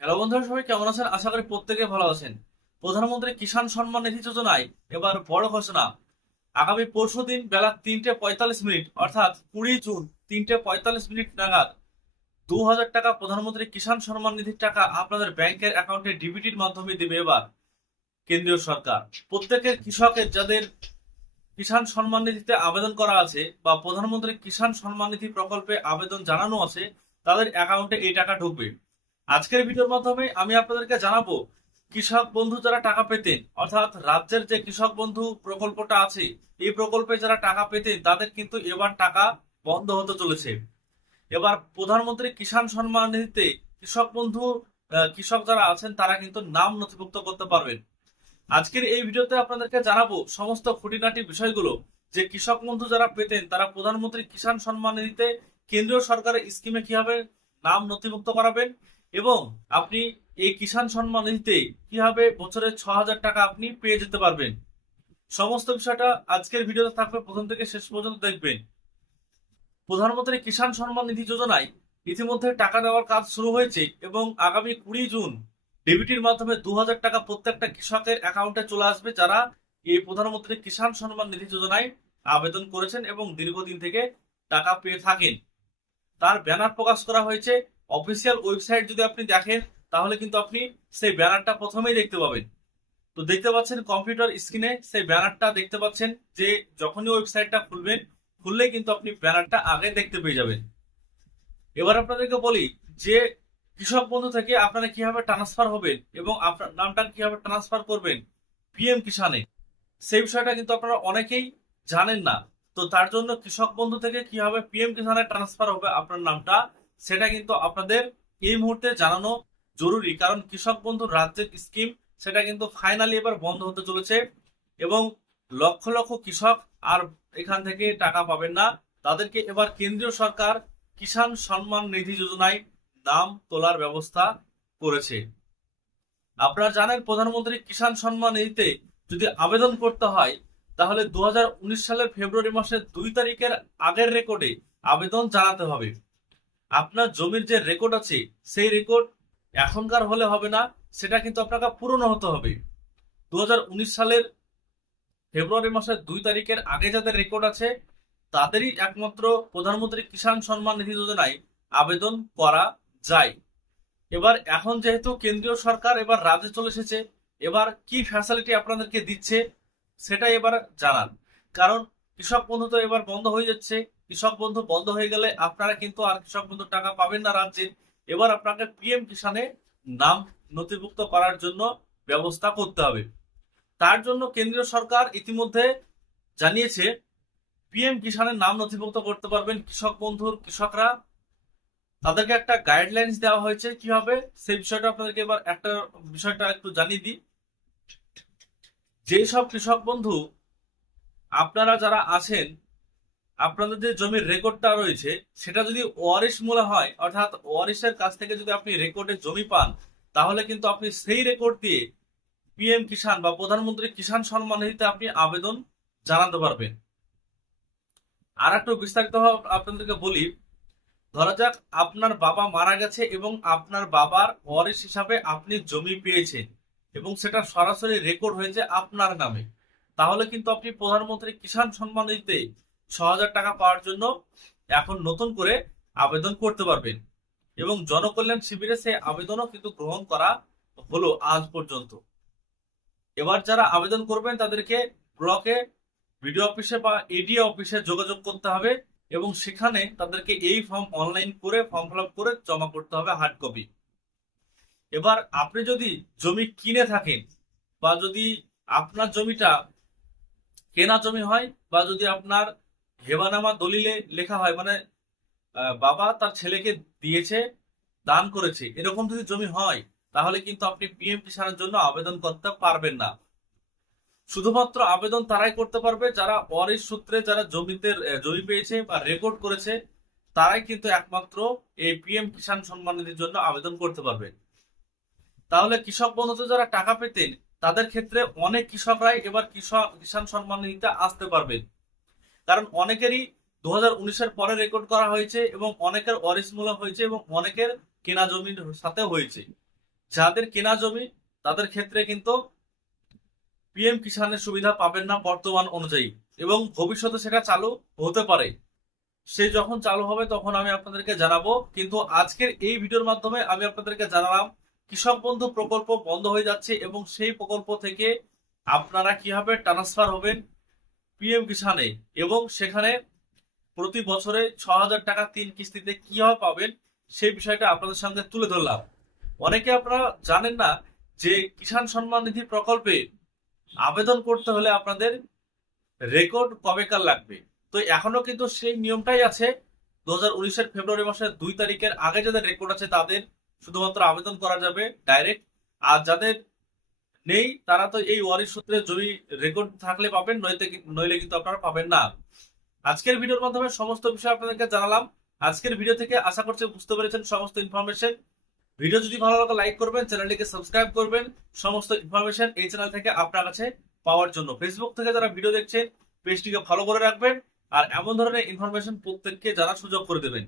Hello বন্ধুরা, সবাই কেমন আছেন? আশা করি প্রত্যেকে ভালো আছেন। প্রধানমন্ত্রী কিষাণ সম্মান নিধি যোজনায় এবার বড় ঘোষণা। আগামী পরশুদিন বেলা 3:45 অর্থাৎ 20 জুন 3:45 নাগাদ 2,000 টাকা প্রধানমন্ত্রী কিষাণ সম্মান নিধির টাকা আপনাদের ব্যাংকের অ্যাকাউন্টে ডিবিটির মাধ্যমে দেবে এবার কেন্দ্রীয় সরকার। প্রত্যেকের কৃষকের যাদের কিষাণ সম্মান নিধিতে আবেদন করা আছে বা প্রধানমন্ত্রী কিষাণ সম্মান নিধি প্রকল্পে আবেদন জানানো আছে, তাদের অ্যাকাউন্টে এই টাকা ঢুকবে। আজকের ভিডিওর মাধ্যমে আমি আপনাদেরকে জানাবো কৃষক বন্ধু যারা টাকা পেতেন, অর্থাৎ রাজ্যের যে কৃষক বন্ধু প্রকল্পটা আছে, এই প্রকল্পে যারা টাকা পেতেন তাদের কিন্তু এবার টাকা বন্ধ হতে চলেছে। এবার প্রধানমন্ত্রী কিষাণ সম্মান নিধিতে কৃষক বন্ধু কৃষক যারা আছেন তারা কিন্তু নাম নথিভুক্ত করতে পারবেন। আজকের এই ভিডিওতে আপনাদেরকে জানাবো সমস্ত খুঁটিনাটি বিষয়গুলো, যে কৃষক বন্ধু যারা পেতেন তারা প্রধানমন্ত্রী কিষাণ সম্মান নিধিতে কেন্দ্রীয় সরকারের স্কিমে কিভাবে নাম নথিভুক্ত করাবেন এবং আপনি এই কিষাণ সম্মান নিধিতে কিভাবে বছরে 6,000 টাকা আপনি পেয়ে যেতে পারবেন। সমস্ত বিষয়টা আজকের ভিডিওতে থাকবে, প্রথম থেকে শেষ পর্যন্ত দেখবেন। প্রধানমন্ত্রী কিষাণ সম্মান নিধি যোজনায় ইতিমধ্যে টাকা দেওয়ার কাজ শুরু হয়েছে এবং আগামী 20 জুন ডিবিটির মাধ্যমে 2,000 টাকা প্রত্যেকটা কৃষকের অ্যাকাউন্টে চলে আসবে, যারা এই প্রধানমন্ত্রী কিষাণ সম্মান নিধি যোজনায় আবেদন করেছেন এবং দীর্ঘদিন থেকে টাকা পেয়ে থাকেন। তার ব্যানার প্রকাশ করা হয়েছে অফিসিয়াল ওয়েবসাইট। যদি আপনি দেখেন তাহলে কিন্তু আপনি সেই ব্যানারটা প্রথমেই দেখতে পাবেন। তো দেখতে পাচ্ছেন কম্পিউটার স্ক্রিনে সেই ব্যানারটা দেখতে পাচ্ছেন, যে যখনই ওয়েবসাইটটা খুলবেন, খুললেই কিন্তু আপনি ব্যানারটা আগে দেখতে পেয়ে যাবেন। এবার আপনাদেরকে বলি যে কৃষক বন্ধু থেকে আপনারা কিভাবে ট্রান্সফার হবেন এবং আপনার নামটা কিভাবে ট্রান্সফার করবেন পিএম কিষানে, সেই বিষয়টা কিন্তু আপনারা অনেকেই জানেন না। তো তার জন্য কৃষক বন্ধু থেকে কিভাবে পিএম কিষানে ট্রান্সফার হবে আপনার নামটা, সেটা কিন্তু আপনাদের এই মুহূর্তে জানানো জরুরি। কারণ কৃষক বন্ধু রাজ্যের স্কিম সেটা কিন্তু ফাইনালি এবার বন্ধ হতে চলেছে এবং লক্ষ লক্ষ কৃষক আর এখান থেকে টাকা পাবেন না। তাদেরকে এবার কেন্দ্রীয় সরকার কিষাণ সম্মান নিধি যোজনায় নাম তোলার ব্যবস্থা করেছে। আপনারা জানেন প্রধানমন্ত্রী কিষাণ সম্মান নিধিতে যদি আবেদন করতে হয় তাহলে 2019 সালের ফেব্রুয়ারি মাসের 2 তারিখের আগের রেকর্ডে আবেদন জানাতে হবে। আপনার জমির যে রেকর্ড আছে সেই রেকর্ড এখনকার হলে হবে না, সেটা কিন্তু আপনাকে পুরনো হতে হবে। 2019 সালের ফেব্রুয়ারি মাসের 2 তারিখের আগে যাদের রেকর্ড আছে তাদেরই একমাত্র প্রধানমন্ত্রী কিষাণ সম্মান নিধি যোজনায় আবেদন করা যায়। এবার এখন যেহেতু কেন্দ্রীয় সরকার এবার রাজ্যে চলে এসেছে, এবার কি ফ্যাসিলিটি আপনাদেরকে দিচ্ছে সেটাই এবার জানান। কারণ কৃষক বন্ধু তো এবার বন্ধ হয়ে যাচ্ছে। কৃষক বন্ধু বন্ধ হয়ে গেলে আপনারা কিন্তু আর কৃষক বন্ধুর টাকা পাবেন না রাজ্যে। এবার আপনাকে পিএম কিষানে নাম নথিভুক্ত করার জন্য ব্যবস্থা করতে হবে। তার জন্য কেন্দ্রীয় সরকার ইতিমধ্যে জানিয়েছে পিএম কিষানের নাম নথিভুক্ত করতে পারবেন কৃষক বন্ধুর কৃষকরা। তাদেরকে একটা গাইডলাইন্স দেওয়া হয়েছে কিভাবে, সেই বিষয়টা আপনাদেরকে এবার একটা বিষয়টা একটু জানিয়ে দিই। যেই সব কৃষক বন্ধু আপনারা যারা আছেন, আপনাদের যে জমির রেকর্ডটা রয়েছে সেটা যদি ওয়ারিশ মূলে হয়, অর্থাৎ ওয়ারিশের কাছ থেকে যদি আপনি রেকর্ডে জমি পান, তাহলে কিন্তু আপনি সেই রেকর্ড দিয়ে পিএম কিষাণ বা প্রধানমন্ত্রী কিষাণ সম্মান নিধিতে আপনি আবেদন জানাতে পারবেন। আর একটু বিস্তারিত আপনাদেরকে বলি। ধরা যাক আপনার বাবা মারা গেছে এবং আপনার বাবার ওয়ারিশ হিসাবে আপনি জমি পেয়েছেন এবং সেটা সরাসরি রেকর্ড হয়েছে আপনার নামে, তাহলে কিন্তু আপনি প্রধানমন্ত্রী কিষাণ সম্মান নিধিতে 6,000 টাকা পাওয়ার জন্য এখন নতুন করে আবেদন করতে পারবেন এবং জনকল্যাণ শিবিরে সেই আবেদনও কিন্তু গ্রহণ করা হলো আজ পর্যন্ত। এবার যারা আবেদন করবেন তাদেরকে ব্লকে বিডিও অফিসে বা এডিও অফিসে যোগাযোগ করতে হবে এবং সেখানে তাদেরকে এই ফর্ম অনলাইন করে ফর্ম ফিল আপ করে জমা করতে হবে হার্ড কপি। এবার আপনি যদি জমি কিনে থাকেন বা যদি আপনার জমিটা কেনা জমি হয় বা যদি আপনার হেবানামা দলিলে লেখা হয়, মানে বাবা তার ছেলেকে দিয়েছে, দান করেছে, এরকম যদি জমি হয় তাহলে কিন্তু আপনি পিএম কিষাণের জন্য আবেদন করতে পারবেন না। শুধুমাত্র আবেদন তারাই করতে পারবে যারা ওয়ারিশ সূত্রে যারা জমি পেয়েছে বা রেকর্ড করেছে, তারাই কিন্তু একমাত্র এই পিএম কিষাণ সম্মান নিধির জন্য আবেদন করতে পারবে। তাহলে কৃষক বন্ধুতে যারা টাকা পেতেন তাদের ক্ষেত্রে অনেক কৃষকরাই এবার কিষাণ সম্মান নিধিতে আসতে পারবে। কারণ অনেকেরই 2019-এর পরে রেকর্ড করা হয়েছে এবং অনেকের ওয়ারিশ মূলক হয়েছে এবং অনেকের কেনা জমির সাথে হয়েছে। যাদের কেনা জমি তাদের ক্ষেত্রে কিন্তু পিএম কিষানের সুবিধা পাবেন না বর্তমান অনুযায়ী, এবং ভবিষ্যতে সেটা চালু হতে পারে। সে যখন চালু হবে তখন আমি আপনাদেরকে জানাবো। কিন্তু আজকের এই ভিডিওর মাধ্যমে আমি আপনাদেরকে জানালাম কৃষক বন্ধু প্রকল্প বন্ধ হয়ে যাচ্ছে এবং সেই প্রকল্প থেকে আপনারা কিভাবে ট্রান্সফার হবেন পিএম কিষানে, এবং সেখানে প্রতি বছরে 6,000 টাকা 3 কিস্তিতে কিভাবে পাবেন সেই বিষয়টা আপনাদের সঙ্গে তুলে ধরলাম। অনেকে আপনারা জানেন না যে কিষাণ সম্মান নিধি প্রকল্পে আবেদন করতে হলে আপনাদের রেকর্ড কবেকার লাগবে। তো এখনো কিন্তু সেই নিয়মটাই আছে। 2019-এর ফেব্রুয়ারি মাসের 2 তারিখের আগে যাদের রেকর্ড আছে তাদের শুধুমাত্র আবেদন করা যাবে ডাইরেক্ট। আর যাদের নেই তারা তো এই ওয়ারিশ সূত্রে জমি রেকর্ড থাকলে পাবেন, নইলে কিন্তু আপনারা পাবেন না। আজকের ভিডিওর মাধ্যমে সমস্ত বিষয় আপনাদেরকে জানালাম। আজকের ভিডিও থেকে আশা করছি বুঝতে পেরেছেন সমস্ত ইনফরমেশন। ভিডিও যদি ভালো লাগে লাইক করবেন, চ্যানেলটিকে সাবস্ক্রাইব করবেন সমস্ত ইনফরমেশন এই চ্যানেল থেকে আপনার কাছে পাওয়ার জন্য। ফেসবুক থেকে যারা ভিডিও দেখছেন পেজটিকে ফলো করে রাখবেন আর এমন ধরনের ইনফরমেশন প্রত্যেককে জানার সুযোগ করে দেবেন।